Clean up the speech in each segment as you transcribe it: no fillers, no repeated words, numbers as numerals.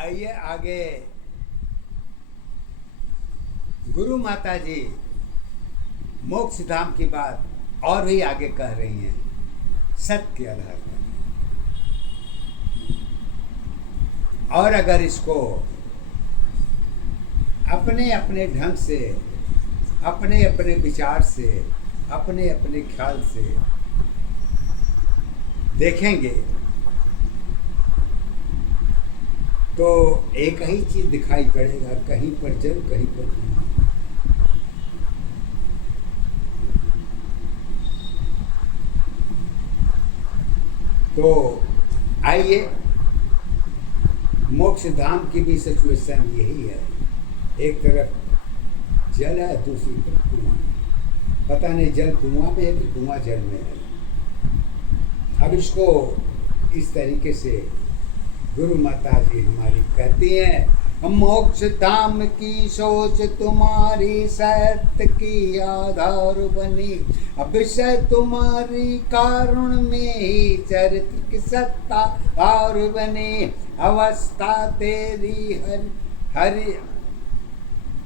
आइए आगे गुरु माता जी मोक्ष धाम की बात और भी आगे कह रही हैं सत्य आधार पर। और अगर इसको अपने अपने ढंग से, अपने अपने विचार से, अपने अपने ख्याल से देखेंगे तो एक ही चीज दिखाई पड़ेगा, कहीं पर जल कहीं पर धुआं। तो आइए, मोक्ष धाम की भी सिचुएशन यही है। एक तरफ जल है, दूसरी तरफ कुआं। पता नहीं जल कुआं में है कि कुआं जल में है। अब इसको इस तरीके से गुरु माता जी हमारी कहती हैं, मोक्ष धाम की सोच तुम्हारी सत्य की आधार बनी, विषय तुम्हारी कारण में ही चरित्र की सत्ता आधार बनी। अवस्था तेरी हरि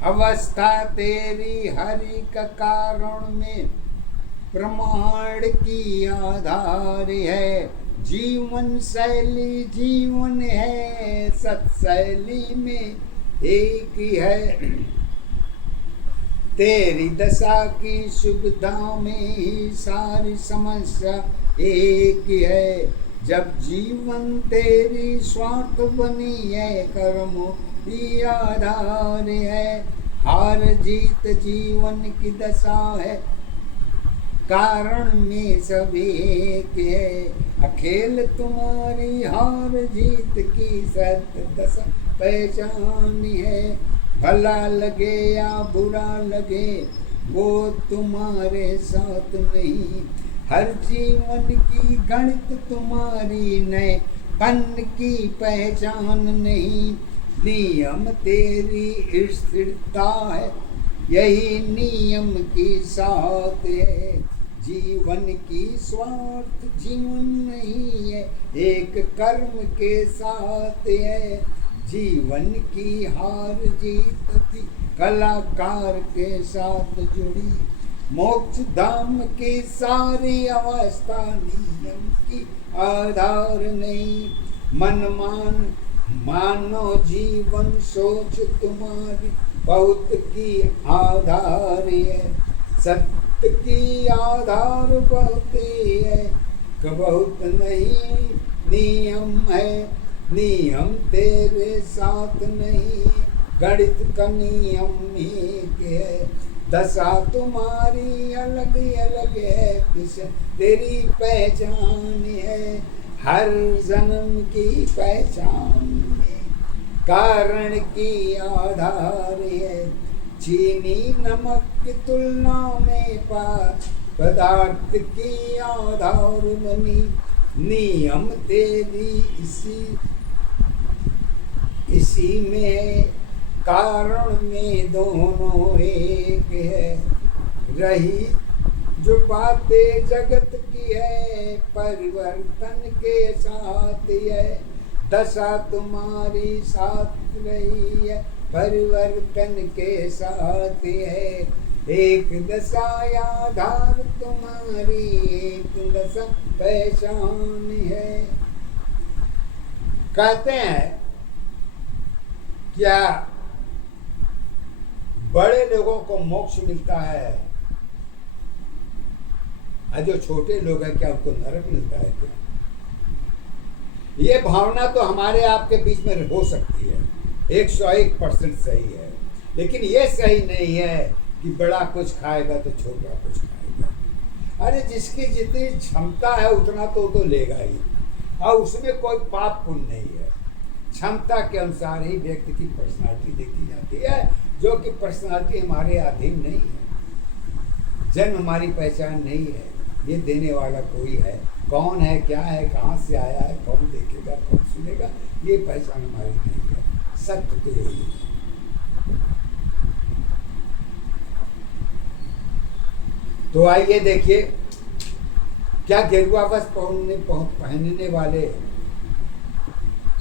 अवस्था तेरी हरि का कारण में प्रमाण की आधार है। जीवन शैली जीवन है, सत्शैली में एक ही है। तेरी दशा की सुविधा में ही सारी समस्या एक ही है। जब जीवन तेरी स्वार्थ बनी है, कर्मों की आधार है। हार जीत जीवन की दशा है, कारण में सब एक है। अखेल तुम्हारी हार जीत की सत्य दशा पहचान है। भला लगे या बुरा लगे वो तुम्हारे साथ नहीं। हर जीवन की गणित तुम्हारी नए पन की पहचान नहीं। नियम तेरी स्थिरता है, यही नियम की साथ है। जीवन की स्वार्थ जीवन नहीं है, एक कर्म के साथ है। जीवन की हार जीत भी कलाकार के साथ जुड़ी। मोक्ष धाम की सारी अवस्था नियम की आधार नहीं। मन मानो जीवन सोच तुम्हारी बहुत की आधार है। सत्य की आधार बहुत है, बहुत नहीं नियम है। नियम तेरे साथ नहीं, गणित का नियम एक है। दशा तुम्हारी अलग अलग है, विषय तेरी पहचान है। हर जन्म की पहचान है, कारण की आधार है। चीनी नमक की तुलना में पदार्थ की आधार बनी। नियम तेरी इसी में, कारण में दोनों एक है। रही जो बातें जगत की है, परिवर्तन के साथ है। दशा तुम्हारी साथ रही है, परिवर्तन के साथ है। एक दशा आधार तुम्हारी, एक दशा पहचान है। कहते हैं क्या बड़े लोगों को मोक्ष मिलता है और जो छोटे लोग हैं क्या उनको नरक मिलता है क्या? ये भावना तो हमारे आपके बीच में हो सकती है, 101% सही है, लेकिन ये सही नहीं है कि बड़ा कुछ खाएगा तो छोटा कुछ खाएगा। अरे जिसकी जितनी क्षमता है उतना तो लेगा ही, और उसमें कोई पाप पुण्य नहीं है। क्षमता के अनुसार ही व्यक्ति की पर्सनालिटी देखी जाती है, जो कि पर्सनालिटी हमारे अधीन नहीं है। जन्म हमारी पहचान नहीं है, ये देने वाला कोई है। कौन है, क्या है, कहाँ से आया है, कौन देखेगा, कौन सुनेगा, ये पहचान हमारी नहीं है। सत्य तो यही है। तो आइए देखिए, क्या गेरुआ वस्त्र पहनने वाले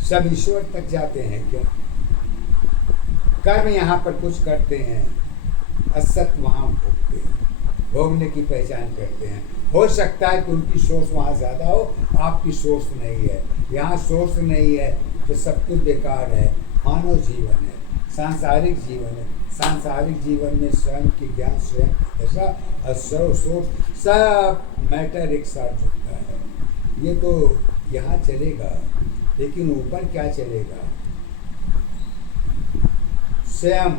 सब ईश्वर तक जाते हैं क्या? कर्म यहाँ पर कुछ करते हैं, असत वहाँ भोगते हैं, भोगने की पहचान करते हैं। हो सकता है कि उनकी सोच वहाँ ज़्यादा हो, आपकी सोच नहीं है। यहाँ सोच नहीं है तो सब कुछ बेकार है। मानव जीवन है, सांसारिक जीवन है। सांसारिक जीवन में स्वयं की ज्ञान, स्वयं की दशा और सोच, सब मैटर एक साथ जुड़ता है। ये तो यहाँ चलेगा, लेकिन ऊपर क्या चलेगा? स्वयं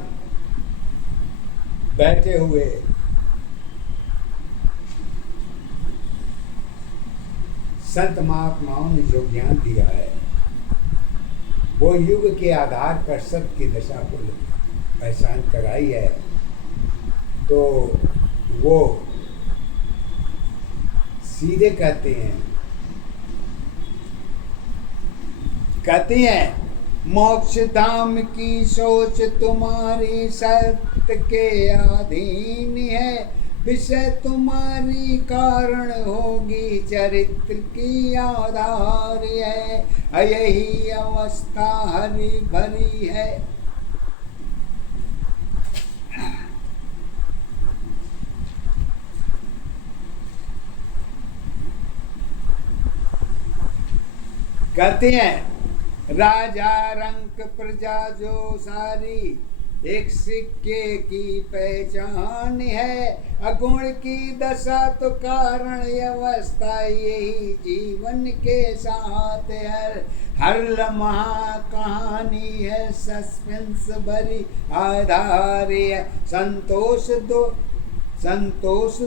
बैठे हुए संत महात्माओं ने जो ज्ञान दिया है, वो युग के आधार पर सत्य की दशा को पहचान कराई है, तो वो सीधे कहते हैं मोक्ष धाम की सोच तुम्हारी सत्य के अधीन है, विषय तुम्हारी कारण होगी चरित्र की आधार है। यही अवस्था हरी भरी है। कहते हैं राजा रंक प्रजा जो सारी, एक सिक्के की पहचान है। अगुण की दशा तो कारण अवस्था यही जीवन के साथ है। हर लम्हा कहानी है, सस्पेंस भरी आधार है। संतोष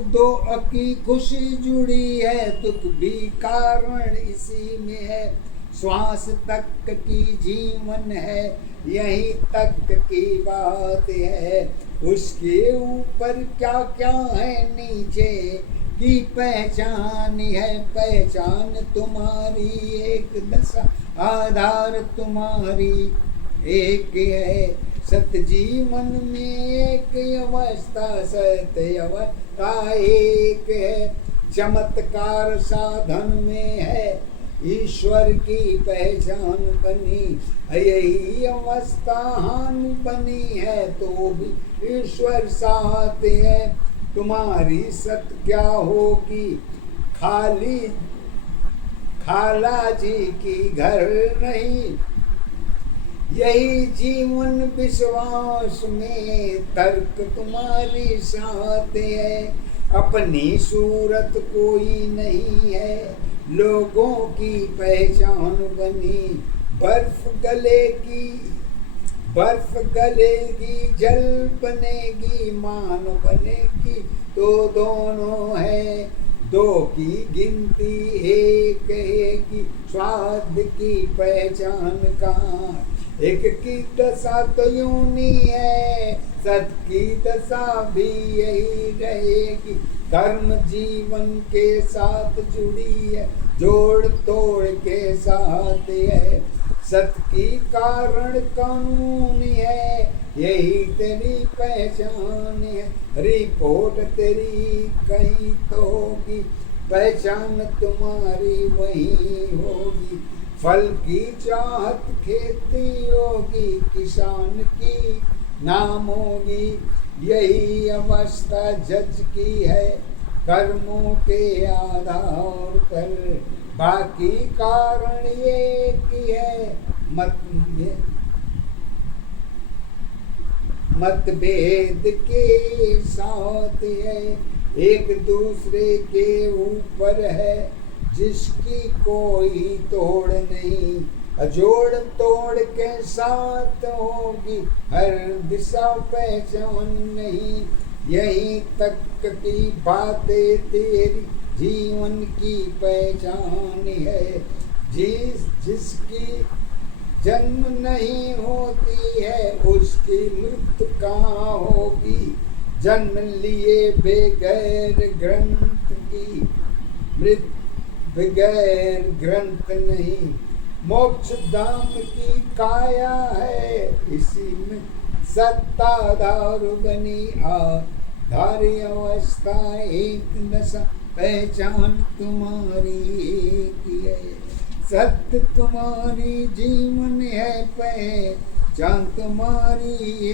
दो की खुशी जुड़ी है, दुख भी कारण इसी में है। श्वास तक की जीवन है, यही तक की बात है। उसके ऊपर क्या क्या है नीचे की पहचान है। पहचान तुम्हारी एक दशा, आधार तुम्हारी एक है। सत्य जीवन में एक अवस्था, सत्य अवस्था एक है। चमत्कार साधन में है, ईश्वर की पहचान बनी। यही अवस्था हानि बनी है, तो भी ईश्वर साथ है। तुम्हारी सत क्या होगी, खाला जी की घर नहीं। यही जीवन विश्वास में तर्क तुम्हारी साथ है। अपनी सूरत कोई नहीं है, लोगों की पहचान बनी। बर्फ गलेगी, जल बनेगी, मान बनेगी, तो दोनों है। दो की गिनती एक की, स्वाद की पहचान कहाँ। एक की दशा तो यूनी है, सत की दशा भी यही रहेगी। कर्म जीवन के साथ जुड़ी है, जोड़ तोड़ के साथ है। सत की कारण कानून है, यही तेरी पहचान है। रिपोर्ट तेरी कहीं तो होगी, पहचान तुम्हारी वही होगी। फल की चाहत खेती होगी, किसान की नाम होगी। यही अवस्था जज की है, कर्मों के आधार पर। बाकी कारण ये की है, मतभेद के साथ है। एक दूसरे के ऊपर है, जिसकी कोई तोड़ नहीं। जोड़ तोड़ के साथ होगी, हर दिशा पहचान नहीं। यही तक की बातें तेरी जीवन की पहचान है। जिसकी जन्म नहीं होती है, उसकी मृत्यु कहाँ होगी। जन्म लिए बगैर ग्रंथ की, मृत्यु बगैर ग्रंथ नहीं। मोक्ष धाम की काया है, इसी में सत्ताधार बनी। आधारी अवस्था एक दशा, पहचान तुम्हारी एक है। सत्य तुम्हारी जीवन चांद तुम्हारी ये